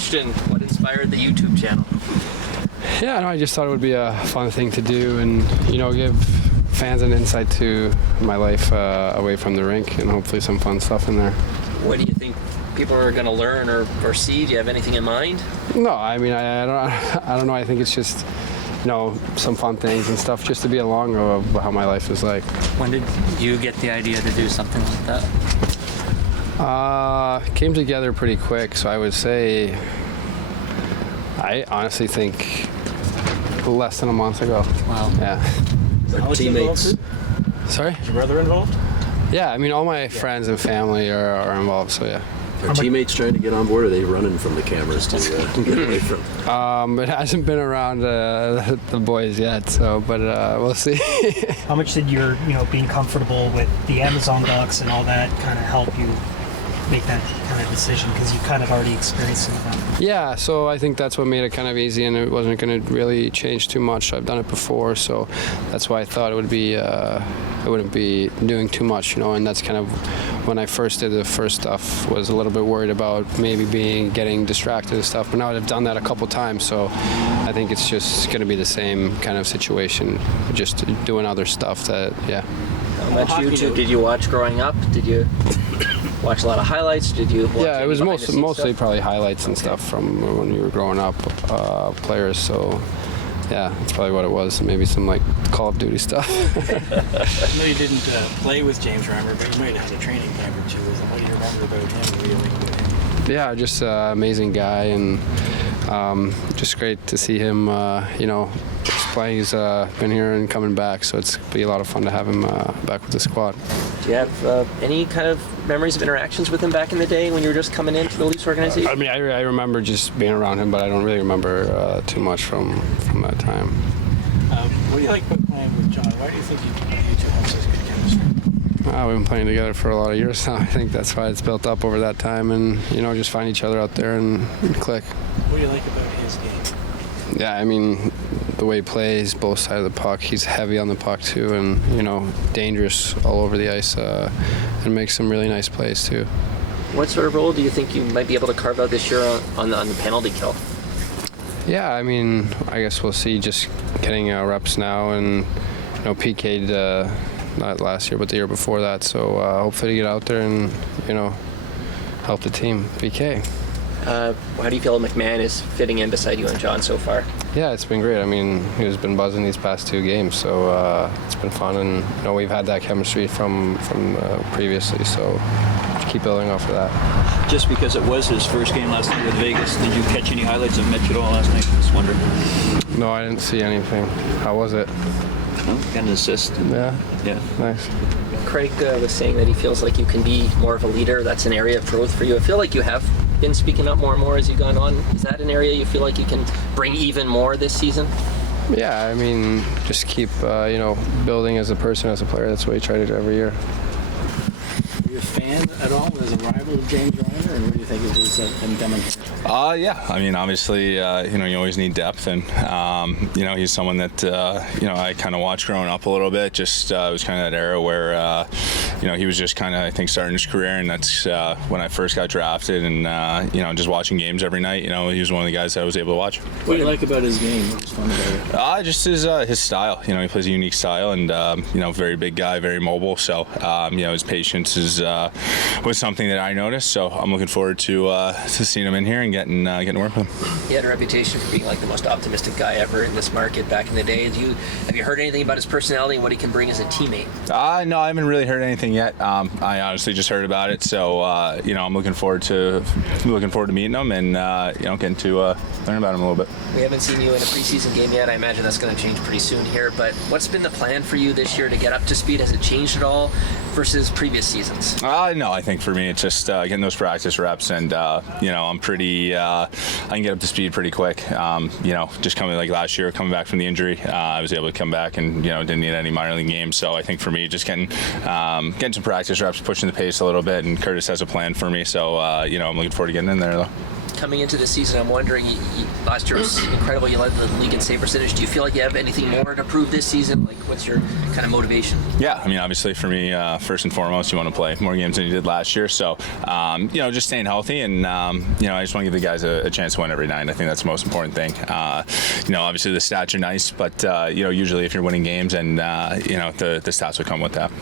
question. What inspired the YouTube channel? Yeah, no, I just thought it would be a fun thing to do and, give fans an insight to my life away from the rink and hopefully some fun stuff in there. What do you think people are going to learn or see? Do you have anything in mind? No, I mean, I don't know. I think it's just, some fun things and stuff just to be along of how my life is like. When did you get the idea to do something like that? Came together pretty quick, so I would say, I honestly think less than a month ago. Wow. Yeah. Our teammates. Sorry? Is your brother involved? Yeah, I mean, all my friends and family are involved, so yeah. Are teammates trying to get on board, or are they running from the cameras to get away from? It hasn't been around the boys yet, but we'll see. How much did your, being comfortable with the Amazon docs and all that kind of help you make that kind of decision, because you kind of already experienced some of that? Yeah, so I think that's what made it kind of easy, and it wasn't going to really change too much. I've done it before, so that's why I thought it would be it wouldn't be doing too much, and that's kind of when I first did the first stuff, was a little bit worried about maybe getting distracted and stuff, but now I've done that a couple times, so I think it's just going to be the same kind of situation, just doing other stuff that, yeah. How much YouTube did you watch growing up? Did you watch a lot of highlights? Did you watch it was mostly stuff? Probably highlights and stuff from when you were growing up, players, so yeah, that's probably what it was. Maybe some like Call of Duty stuff. I know you didn't play with James Reimer, but you might have had a training camp or two. What do you remember about him? What do you think about him? Yeah, just an amazing guy, and just great to see him, playing. He's been here and coming back, so it's be a lot of fun to have him back with the squad. Do you have any kind of memories of interactions with him back in the day when you were just coming into the Leafs organization? I mean, I remember just being around him, but I don't really remember too much from that time. What do you like about playing with John? Why do you think you two have such good chemistry? We've been playing together for a lot of years now. I think that's why it's built up over that time, and just find each other out there and click. What do you like about his game? Yeah, I mean, the way he plays, both sides of the puck. He's heavy on the puck too, and dangerous all over the ice, and makes some really nice plays too. What sort of role do you think you might be able to carve out this year on the penalty kill? Yeah, I mean, I guess we'll see. Just getting reps now, and PK'd not last year, but the year before that. So hopefully to get out there and help the team. PK. How do you feel McMahon is fitting in beside you and John so far? Yeah, it's been great. I mean, he's been buzzing these past two games, so it's been fun, and we've had that chemistry from previously, so keep building off of that. Just because it was his first game last night with Vegas, did you catch any highlights of Mitch at all last night? Just wondering. No, I didn't see anything. How was it? Got an assist. Yeah. Nice. Craig was saying that he feels like you can be more of a leader. That's an area of growth for you. I feel like you have been speaking up more and more as you've gone on. Is that an area you feel like you can bring even more this season? Yeah, I mean, just keep, building as a person, as a player. That's what we try to do every year. Are you a fan at all? As a rival of James Reimer, and what do you think of his him coming? Yeah. I mean, obviously, you always need depth, and he's someone that I kind of watched growing up a little bit. Just it was kind of that era where he was just kind of, I think, starting his career, and that's when I first got drafted, and just watching games every night. He was one of the guys I was able to watch. What do you like about his game? What's fun about it? Just his style. He plays a unique style, and very big guy, very mobile. So his patience was something that I noticed. So I'm looking forward to seeing him in here and getting to work with him. He had a reputation for being like the most optimistic guy ever in this market back in the day. Have you heard anything about his personality and what he can bring as a teammate? No, I haven't really heard anything yet. I honestly just heard about it, so I'm looking forward to meeting him and getting to learn about him a little bit. We haven't seen you in a preseason game yet. I imagine that's going to change pretty soon here. But what's been the plan for you this year to get up to speed? Has it changed at all versus previous seasons? No, I think for me it's just getting those practice reps, and I'm pretty. I can get up to speed pretty quick. Just coming like last year, coming back from the injury, I was able to come back and didn't need any minor league games. So I think for me, just getting some practice reps, pushing the pace a little bit, and Curtis has a plan for me. So I'm looking forward to getting in there though. coming into the season, I'm wondering, last year was incredible. You led the league in save percentage. Do you feel like you have anything more to prove this season? Like, what's your kind of motivation? Yeah, I mean, obviously for me, first and foremost, you want to play more games than you did last year. So, just staying healthy, and I just want to give the guys a chance to win every night. I think that's the most important thing. Obviously the stats are nice, but usually if you're winning games, and the stats will come with that.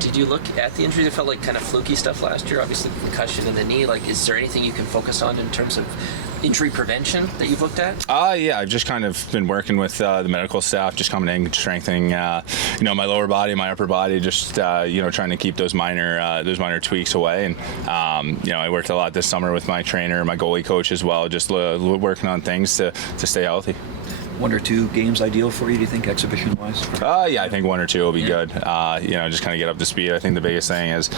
Did you look at the injuries? It felt like kind of fluky stuff last year, obviously concussion in the knee. Like, is there anything you can focus on in terms of injury prevention that you've looked at? Yeah, I've just kind of been working with the medical staff, just coming in, strengthening, my lower body, my upper body, just trying to keep those minor tweaks away. And I worked a lot this summer with my trainer, my goalie coach as well, just working on things to stay healthy. 1 or 2 games ideal for you, do you think, exhibition-wise? Yeah, I think 1 or 2 will be good. Just kind of get up to speed. I think the biggest thing is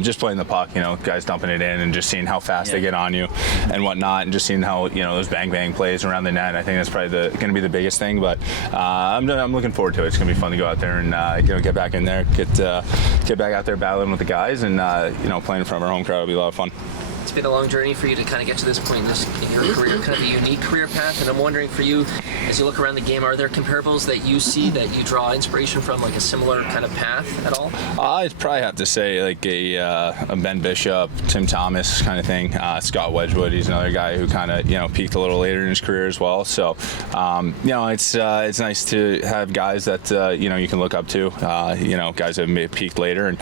just playing the puck, guys dumping it in and just seeing how fast they get on you and whatnot, and just seeing how, those bang-bang plays around the net. I think that's probably going to be the biggest thing, but I'm looking forward to it. It's going to be fun to go out there and, get back in there, get back out there battling with the guys, and, playing in front of our home crowd will be a lot of fun. It's been a long journey for you to kind of get to this point in your career, kind of a unique career path. And I'm wondering for you, as you look around the game, are there comparables that you see that you draw inspiration from, like a similar kind of path at all? I'd probably have to say like a Ben Bishop, Tim Thomas kind of thing. Scott Wedgwood, he's another guy who kind of peaked a little later in his career as well. So it's nice to have guys that you can look up to. Guys that have peaked later, and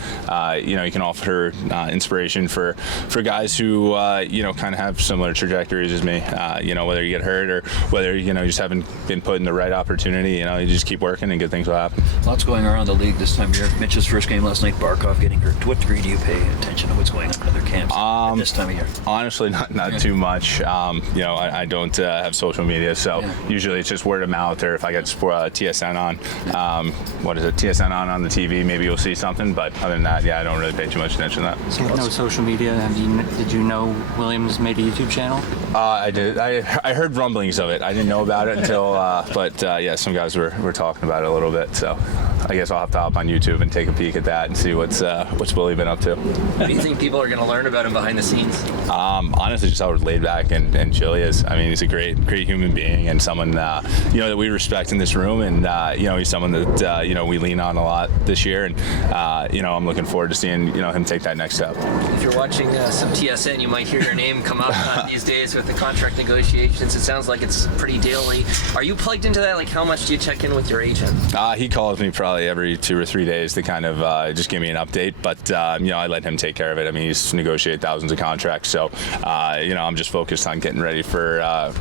you can offer inspiration for guys who kind of have similar trajectories as me. Whether you get hurt or whether you just haven't been put in the right opportunity. You just keep working and good things will happen. Lots going around the league this time of year. Mitch's first game last night, Barkov getting hurt. To what degree do you pay attention to what's going on in other camps at this time of year? Honestly, not too much. I don't have social media, so usually it's just word of mouth, or if I get TSN on, TSN on the TV, maybe you'll see something. But other than that, I don't really pay too much attention to that. So no social media. Did you know Williams made a YouTube channel? I did. I heard rumblings of it. I didn't know about it until, some guys were talking about it a little bit. So I guess I'll have to hop on YouTube and take a peek at that and see what's Willie been up to. What do you think people are going to learn about him behind the scenes? Honestly, just how laid back and chill he is. I mean, he's a great human being and someone that we respect in this room, and he's someone that we lean on a lot this year, and I'm looking forward to seeing him take that next step. If you're watching some TSN, you might hear your name come up these days with the contract negotiations. It sounds like it's pretty daily. Are you plugged into that? Like, how much do you check in with your agent? He calls me probably every 2 or 3 days to kind of just give me an update, but I let him take care of it. I mean, he's negotiated thousands of contracts, so I'm just focused on getting ready for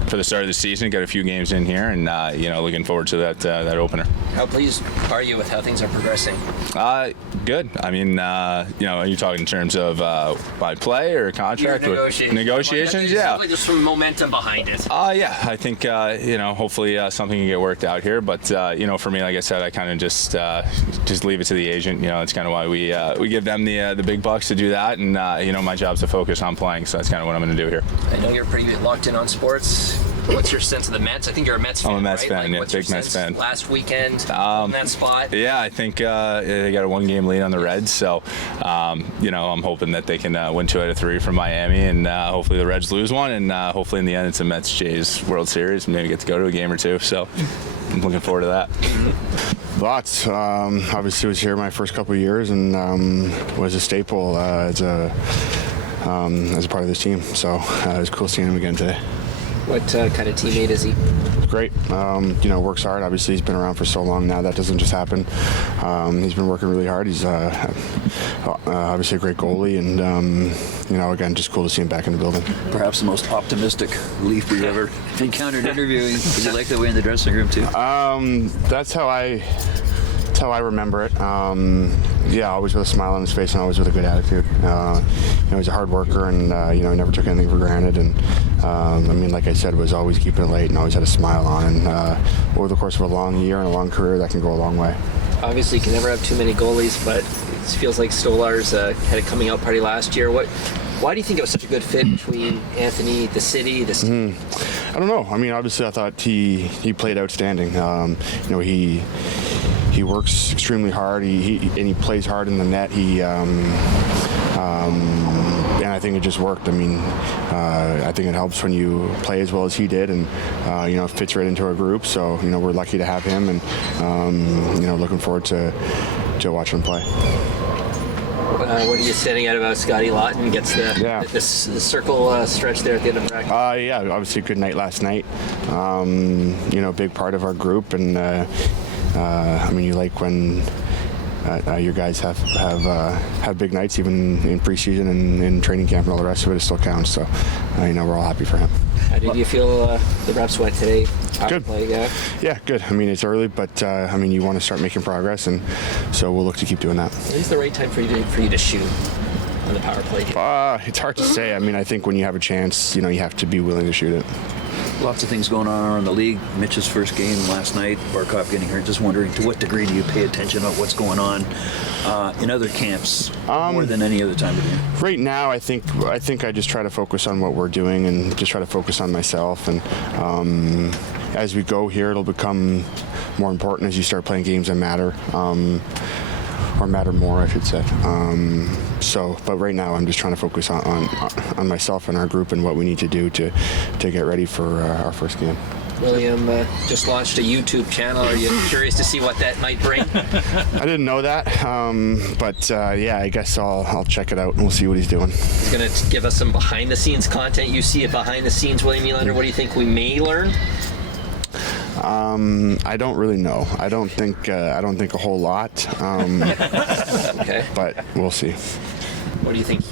the start of the season, get a few games in here, and looking forward to that opener. How pleased are you with how things are progressing? Good. I mean, are you talking in terms of by play or contract? Negotiations? Yeah. There's some momentum behind it. I think hopefully something can get worked out here. But for me, like I said, I kind of just leave it to the agent. That's kind of why we give them the big bucks to do that, and my job's to focus on playing. So that's kind of what I'm going to do here. I know you're pretty locked in on sports. What's your sense of the Mets? I think you're a Mets fan. I'm a Mets right? fan. Like, Big Mets fan. Last weekend, in that spot. Yeah, I think they got a 1-game lead on the Reds. So I'm hoping that they can win 2 out of 3 from Miami, and hopefully the Reds lose one, and hopefully in the end it's a Mets-Jays World Series, and maybe get to go to a game or 2. So I'm looking forward to that. Lots. Obviously, was here my first couple of years, and was a staple as a part of this team. So it was cool seeing him again today. What kind of teammate is he? Great. Works hard. Obviously, he's been around for so long now. That doesn't just happen. He's been working really hard. He's obviously a great goalie, and again, just cool to see him back in the building. Perhaps the most optimistic Leaf we ever encountered interviewing. Did you like the way in the dressing room too? That's how I remember it. Always with a smile on his face and always with a good attitude. He's a hard worker, and he never took anything for granted. And like I said, was always keeping it late and always had a smile on. And over the course of a long year and a long career, that can go a long way. Obviously, you can never have too many goalies, but it feels like Stolarz had a coming out party last year. Why do you think it was such a good fit between Anthony, the city, this team? I don't know. I mean, obviously, I thought he played outstanding. He works extremely hard. He plays hard in the net. And I think think it just worked. I mean, I think it helps when you play as well as he did, and fits right into our group. So we're lucky to have him, and looking forward to watching him play. What are you saying out about Scotty Lawton gets the circle stretch there at the end of the bracket? Yeah, obviously a good night last night. Big part of our group, and you like when your guys have big nights, even in preseason and in training camp, and all the rest of it still counts. So we're all happy for him. How did you feel the reps went today? Good. Yeah, good. I mean, it's early, but you want to start making progress, and so we'll look to keep doing that. When is the right time for you to shoot on the power play? It's hard to say. I mean, I think when you have a chance, you have to be willing to shoot it. Lots of things going on around the league. Mitch's first game last night, Barkov getting hurt. Just wondering, to what degree do you pay attention to what's going on in other camps more than any other time of year? Right now, I think I just try to focus on what we're doing and just try to focus on myself. And as we go here, it'll become more important as you start playing games that matter. Or matter more, I should say. But right now, I'm just trying to focus on myself and our group and what we need to do to get ready for our first game. William just launched a YouTube channel. Are you curious to see what that might bring? I didn't know that, but I guess I'll check it out and we'll see what he's doing. He's going to give us some behind-the-scenes content. You see it behind the scenes, William Nylander. What do you think we may learn? I don't really know. I don't think a whole lot. Okay. But we'll see. What do you think?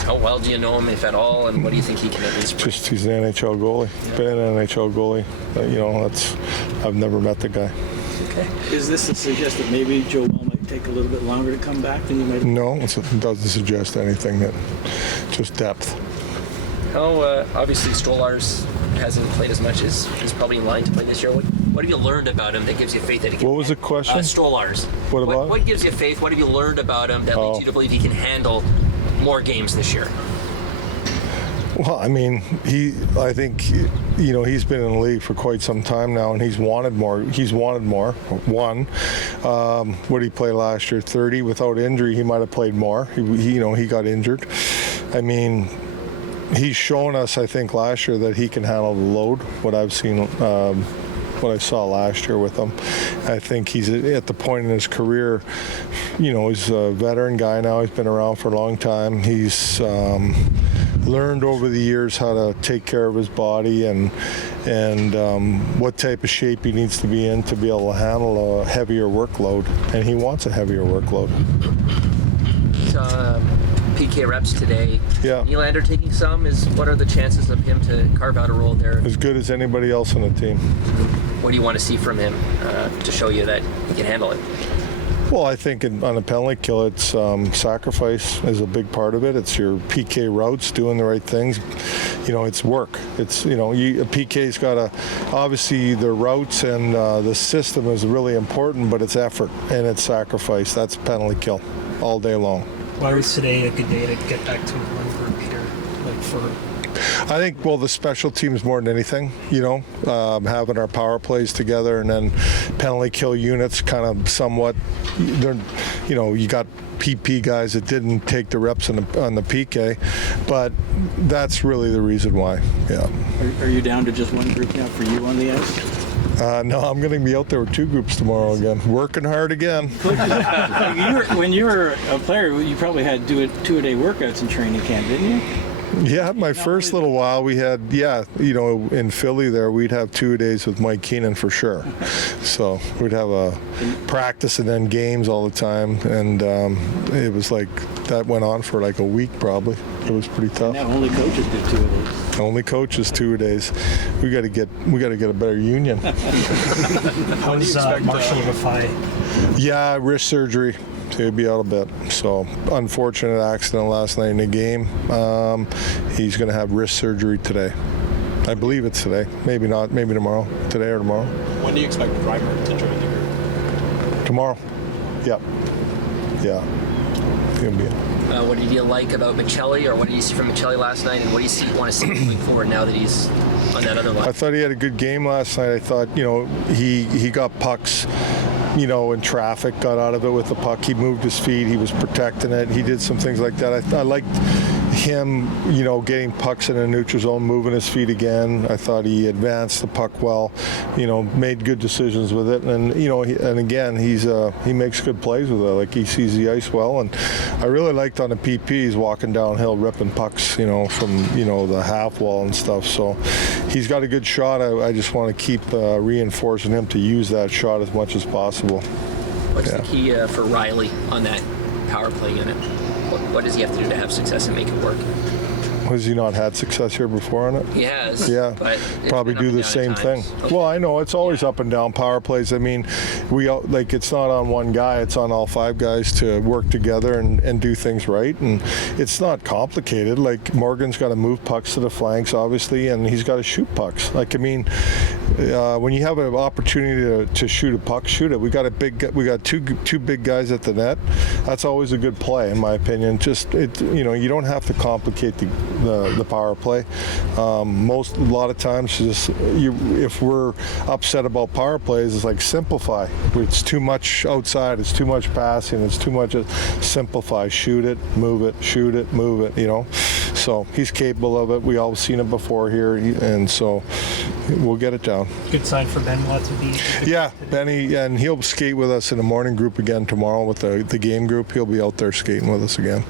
How well do you know him, if at all, and what do you think he can at least bring? Just he's an NHL goalie. Been an NHL goalie. I've never met the guy. Okay. Is this to suggest that maybe Joel might take a little bit longer to come back than you might? No, it doesn't suggest anything. Just depth. Obviously Stolarz hasn't played as much as he's probably in line to play this year. What have you learned about him that gives you faith that he can? What was the question? Stolarz. What about? What gives you faith? What have you learned about him that leads you to believe he can handle more games this year? Well, I mean, I think he's been in the league for quite some time now, and he's wanted more. One, what did he play last year? 30 without injury. He might have played more. He got injured. I mean, he's shown us, I think, last year that he can handle the load. What I've seen, what I saw last year with him, I think he's at the point in his career. He's a veteran guy now. He's been around for a long time. He's learned over the years how to take care of his body and what type of shape he needs to be in to be able to handle a heavier workload. And he wants a heavier workload. PK reps today. Yeah. Nylander taking some. What are the chances of him to carve out a role there? As good as anybody else on the team. What do you want to see from him to show you that he can handle it? Well, I think on a penalty kill, it's sacrifice is a big part of it. It's your PK routes, doing the right things. It's work. It's, a PK's got to, obviously the routes and the system is really important, but it's effort and it's sacrifice. That's penalty kill all day long. Why was today a good day to get back to one group here? I think, the special teams more than anything, having our power plays together and then penalty kill units kind of somewhat, you got PP guys that didn't take the reps on the PK, but that's really the reason why, yeah. Are you down to just one group now for you on the ice? No, I'm going to be out there with two groups tomorrow again. Working hard again. When you were a player, you probably had two-a-day workouts in training camp, didn't you? Yeah, my first little while we had, in Philly there, we'd have 2 days with Mike Keenan for sure. So we'd have a practice and then games all the time. And it was like, that went on for like a week probably. It was pretty tough. Now only coaches do 2 days. Only coaches 2 days. We got to get a better union. How does Marshall defy? Yeah, wrist surgery. He'll be out a bit. So, unfortunate accident last night in the game. He's going to have wrist surgery today. I believe it's today. Maybe not. Maybe tomorrow. Today or tomorrow. When do you expect Reimer to join the group? Tomorrow. Yep. Yeah. He'll be in. What did you like about Michelli, or what did you see from Michelli last night, and what do you want to see moving forward now that he's on that other line? I thought he had a good game last night. I thought, he got pucks, in traffic, got out of it with the puck. He moved his feet. He was protecting it. He did some things like that. I liked him, getting pucks in the neutral zone, moving his feet again. I thought he advanced the puck well, made good decisions with it, and and again he makes good plays with it. Like he sees the ice well, and I really liked on the PPs walking downhill, ripping pucks, from the half wall and stuff. So he's got a good shot. I just want to keep reinforcing him to use that shot as much as possible. What's the key for Rielly on that power play unit? What does he have to do to have success and make it work? Has he not had success here before on it? He has. Yeah, but probably do the same thing. Okay. Well, I know it's always up and down power plays. I mean, it's not on one guy; it's on all 5 guys to work together and do things right. And it's not complicated. Like Morgan's got to move pucks to the flanks, obviously, and he's got to shoot pucks. When you have an opportunity to shoot a puck, shoot it. We got two big guys at the net. That's always a good play, in my opinion. You don't have to complicate the power play. A lot of times, if we're upset about power plays, it's like simplify. It's too much outside. It's too much passing. It's too much. Simplify. Shoot it. Move it. Shoot it. Move it. So he's capable of it. We all seen it before here, and so we'll get it down. Good sign for Benoit to be. Yeah, Benny, and he'll skate with us in the morning group again tomorrow with the game group. He'll be out there skating with us again.